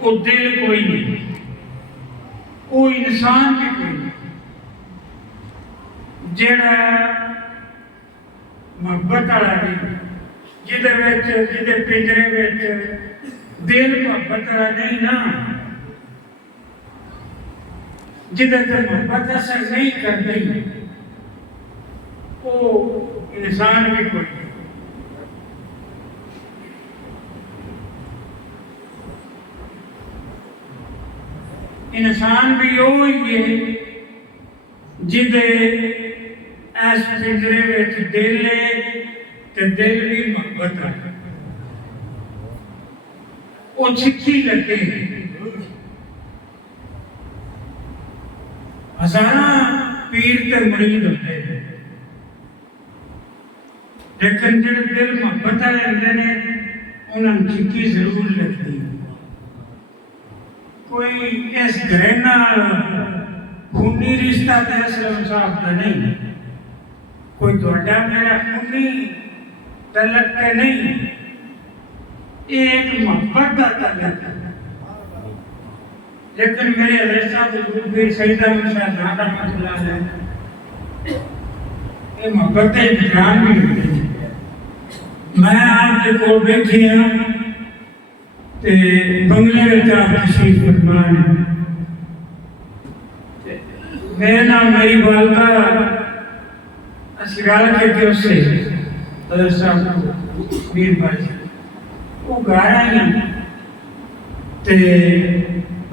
وہ دل کوئی نہیں، وہ انسان بھی کوئی نہیں جڑا محبت والا نہیں، جہدے پنجرے وچ دل محبت والا نہیں نا، جہدے تے محبت اثر نہیں کرتی، وہ انسان بھی کوئی نہیں۔ انسان بھی وہی ہے جہدے اس پنجرے وچ دل ہے تے دل بھی محبت ہے، وہ چکی لگے ہزاراں پیر تے مرید ہوتے ہیں، لیکن جڑے دل محبت والے ہوندے نے انہاں نوں چکی ضرور لگتی۔ کوئی اس گھر نال خونی رشتہ تے اسلام صاحب کا نہیں، کوئی تہاڈا میرا خونی تعلق تے نہیں، ایک محبت کا تعلق ہے۔ لیکن میرے حضرت صاحب حضور پیر سید احمد شاہ جہاں رحمۃ اللہ علیہ یہ محبت جان بھی ہوتی ہے۔ میں آپ کے کول بیٹھی ہوں تے بنگلے وچ آپ تشریف فرما ہیں، میں نہ میری والدہ اسرال کے اس سے حضرت صاحب میر بھائی وہ گا رہے ہیں تے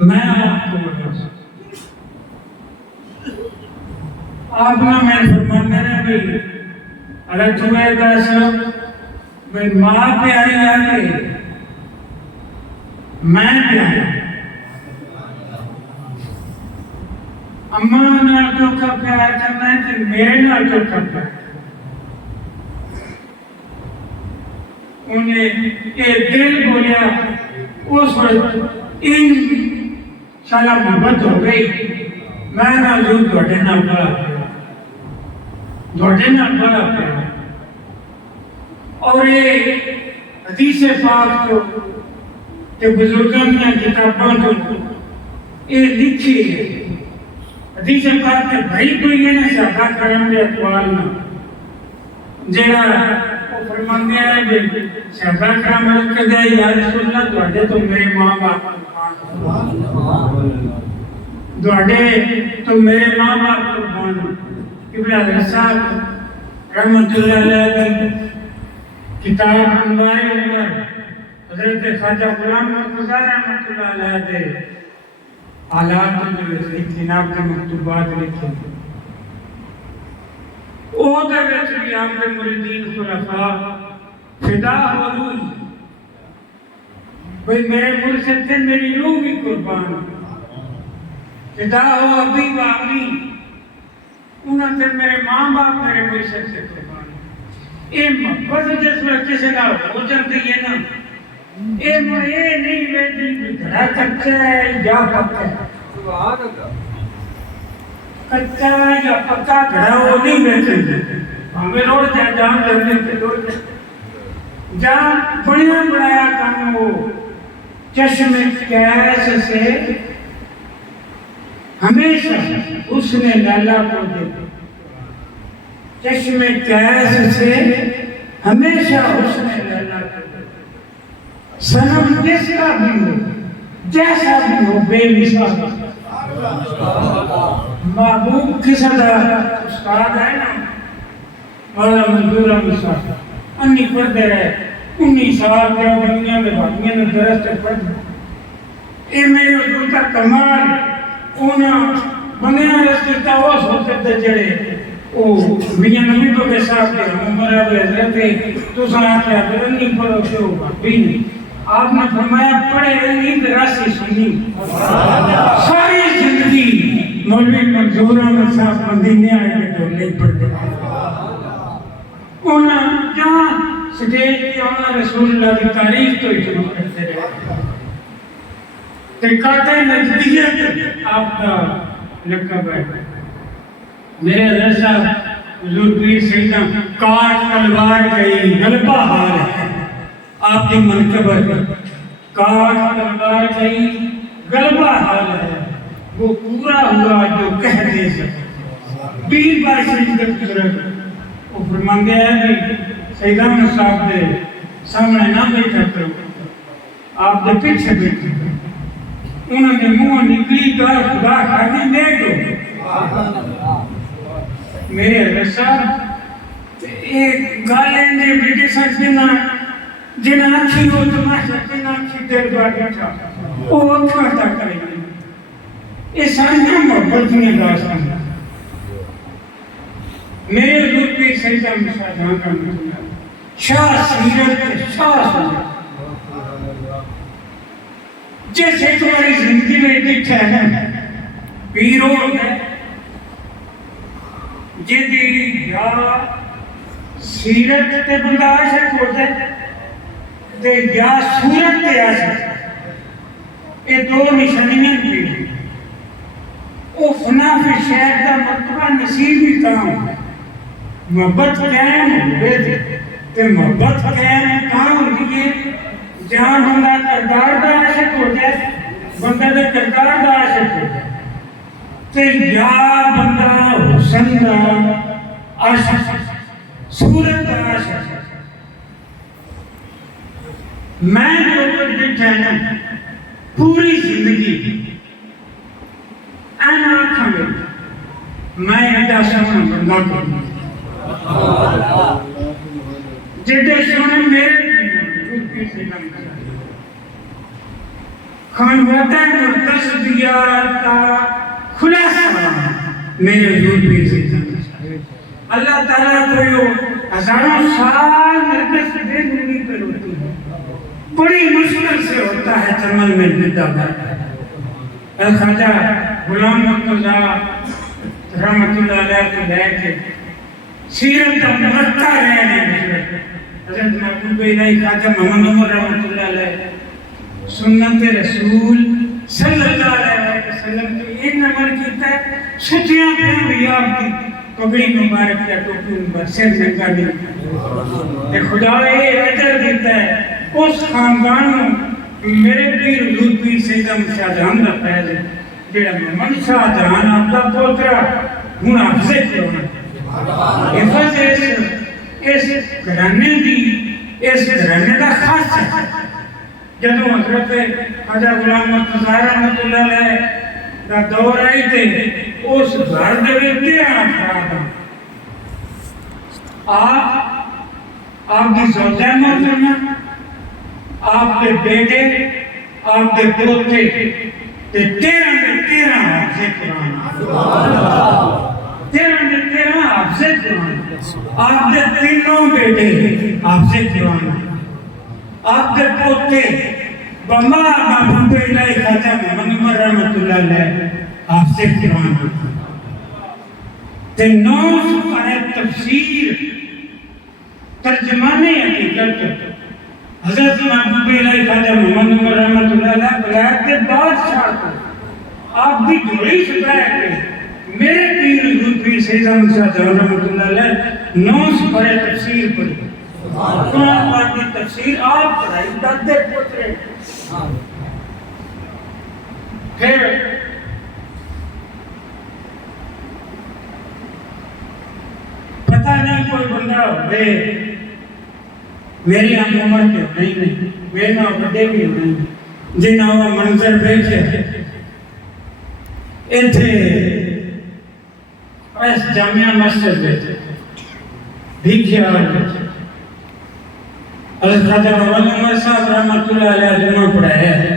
میں آپ کو بتا آپ نے میں فرمانے نے بھی اگر تمہیں دس میں ماں پیاری آگے میں پیاری اماں نال چوکھا پیار کرنا ہے کہ میرے نال چوکھا پیار انہیں یہ دل بولیا اس وقت ان شالا محبت ہو گئی میں نہ ضرور تھوڑے نال بڑا پیار تھوڑے نال بڑا پیار اور یہ حدیث پاک کو کہ بزرگاں نے کتاباں تو یہ لکھی ہے حدیث پاک کے بھائی کوئی ہے نا صحابہ کرام دے اقوال میں جڑا وہ فرماندے ہیں کہ صحابہ کرام عرض کردے ہیں یا رسول اللہ تواڈے تو میرے ماں باپ تواڈے تو میرے ماں باپ قربان ابن حضرت صاحب رحمۃ اللہ علیہ کتاب انوار عمر حضرت خواجہ غلام مرتضیٰ رحمۃ اللہ علیہ دے حالات میں جناب کے مکتوبات لکھے او دے وچ بھی آپ کے مریدین خلفاء فدا ہو روح بھئی میرے مرشد سے میری روح بھی قربان فدا ہو ابھی و امی انہاں سے میرے ماں باپ میرے مرشد سے قربان اے محبت جس میں کسی کا ہو جاتی ہے نا اے نہیں ویدی گھڑا کچا ہے یا پکا ہے کچا ہے یا پکا گھڑا وہ نہیں ویدی ہمیں روڑ جائے جان جانے سے روڑ جائے جان بڑیا بڑایا کام ہو چشم کیس سے ہمیشہ اس نے لالا کو دے چشم کیس سے ہمیشہ اس نے لالا کو دے سنم جس کا بھی ہو جیسا بھی ہو بے مثال محبوب کس طرح استاد ہے نا مولا منظور احمد صاحب انی پڑھتے رہے 19 سال کے دنیا میں بھاگیاں نے درست پڑھ اے میرے حضور کا کمال انہاں بنیاں رسکتا وہ سوچتے جڑے او میاں نبی بکر صاحب کے عمر ابو حضرت تو سنا کیا نہیں پڑھو کہ وہ بھی نہیں آپ نے فرمایا پڑھے نیند راسی سنی ساری زندگی مولوی منظور احمد صاحب مدینے آئے کے تو نہیں پڑھتے انہاں جہاں سٹیج پہ آنا رسول اللہ کی تعریف تو اجماع کرتے رہے تکاتے نجدیت آپ کا لقب ہے میرے حضرت صاحب حضور پیر سیدنا کاٹ تلوار گئی غلبہ ہار ہے آپ کی منقبت کاش تلوار گئی غلبہ حال ہے وہ پورا ہوا جو کہہ دے سکے 20 بار سجدہ بزرگ وہ فرماندے ہیں کہ سیدہ صاحب دے سامنے نہ بیٹھا کرو آپ دے پیچھے بیٹھے انہوں نے منہ نکلی گال خدا کھانے دے دو میرے حضرت صاحب ایک گالیں دے بیٹے سکتے نہ جنہ آنکھی ہو تماشا جنہ آنکھی دیر بار بیٹھا وہ اکھاتا کریں گے اس آنکھ محبت میں داستان میرے حضور کی سیدہ مسا جہاں کا مطلب شاہ سیرت شاہ سیرت جیسے تمہاری زندگی میں دیکھا ہے پیروں ہے جدی یا سیرت تے بندہ عاشق ہو جائے تے یا صورت تے عاشق یہ دو نشانیاں بھی او فنا فی شہر دا مرتبہ نصیب ہی کام محبت قائم ہوئے تے محبت قائم کام ہوئے جہاں بندہ کردار دا عاشق ہو جائے بندہ دے کردار دا عاشق ہو جائے تے یا بندہ حسن دا عاشق صورت دا عاشق میں جو کچھ دیکھا ہے نا پوری زندگی انا آنکھا میں ایڈا سونا بندہ کروں جدے سونے میرے خان وطن مرکز دیا تا خلاصہ میرے حضور پیر سے اللہ تعالیٰ کو یہ ہزاروں سال مرکز دے دنگی پر ہوتی ہے بڑی مشکل سے ہوتا ہے چمن میں جدہ کرتا ہے خواجہ غلام مرتضی رحمت اللہ علیہ کو لے کے سیرت مرتا رہنے حضرت محبوب الہی خواجہ محمد عمر رحمت اللہ علیہ سنت رسول صلی اللہ علیہ وسلم تو ان عمل کیتا ہے ستیاں پھر بھی آپ کی پگڑی مبارک یا ٹوپی مبارک سر نکا دی کہ خدا یہ اجر دیتا ہے اس خاندان میں میرے پیر حضور پیر سیدہ شاہ جہان کا فیض ہے جڑا محمد شاہ جہان آپ کا پوترا ہوں آپ سے کرونا حفظ اس گھرانے دی اس گھرانے کا خاص ہے جدو حضرت خواجہ غلام مرتضی رحمت اللہ علیہ کا دور آئی تھے اس گھر دے وچ 13 افراد آپ کی زوجہ محترمہ آپ کے بیٹے آپ کے پوتے تے 13 حافظ قرآن 13 حافظ قرآن آپ کے تینوں بیٹے حافظ قرآن آپ کے پوتے بما محبوب الہی خواجہ محمد عمر رحمت اللہ علیہ حافظ قرآن تے 9 سپارہ تفسیر ترجمانے حقیقت حضرت محبوب الہی خواجہ محمد عمر رحمت اللہ علیہ ولایت کے بادشاہ کو آپ کی جوڑی سپارہ کے میرے پیر حضور پیر سیدہ شاہ جہان رحمت اللہ علیہ 9 سپارہ تفسیر پڑھی قرآن پاک کی تفسیر آپ پڑھائی دادے پوترے پھر پتہ نہیں کوئی بندہ ہوئے میری ہم عمر کے نہیں میرے ماں بڑے بھی نہیں جنہاں وہ منظر بیٹھے ایتھے اس جامعہ مسجد بیٹھے بھیکھیا بیٹھے حضرت خواجہ محمد عمر صاحب رحمت اللہ علیہ جمعہ پڑھایا ہے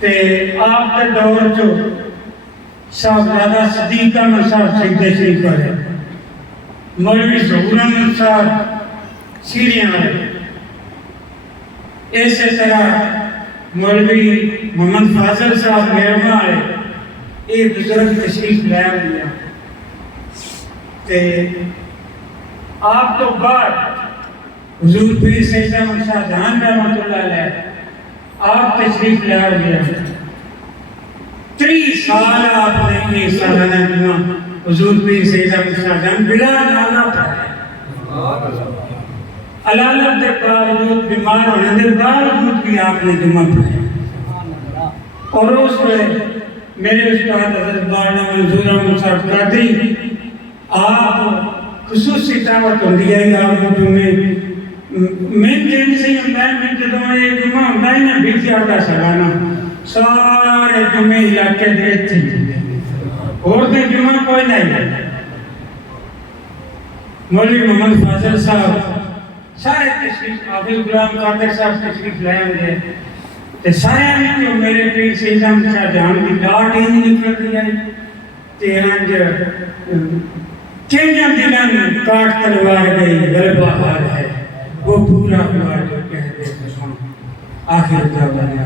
تے آپ کے دور جو صاحبزادہ صدیق احمد صاحب سجدہ شریف پر ہے مولوی ظہور احمد صاحب سیڑھیاں والے اسی طرح مولوی محمد فاضل صاحب میرما والے یہ بزرگ تشریف لے لیا تے آپ تو بعد حضور پیر سیدہ شاہ جہان رحمت اللہ علیہ آپ تشریف لے گیا 30 سال آپ نے یہ سالانہ جمعہ حضور پیر سیدہ شاہ جہان بلا نانا پڑھا علالت کے باوجود بیمار ہونے کے باوجود بھی آپ نے جمعہ پڑھایا. اور اس میں میرے استاد حضرت مولانا منظور احمد صاحب قادری آپ خصوصی دعوت ہوتی ہے آپ کو جمعے میں جن سے ہوتا ہے میں جدوں یہ جمعہ ہوتا ہے نا بیچ آتا سلانا سارے جمعے علاقے دے تھے اور دے جمعہ کوئی نہیں ہے. مولوی محمد فاضل صاحب سارے تشریف حافظ غلام قادر صاحب تشریف لائے ہوئے تے سارے نے جو میرے پیر سید احمد شاہ جان کی ڈاٹ ہی نہیں نکل رہی ہے تے انج چنجاں دلن کاٹ تلوار گئی غلبہ حال ہے وہ پورا ہوا جو کہتے ہیں. آخر دعوانا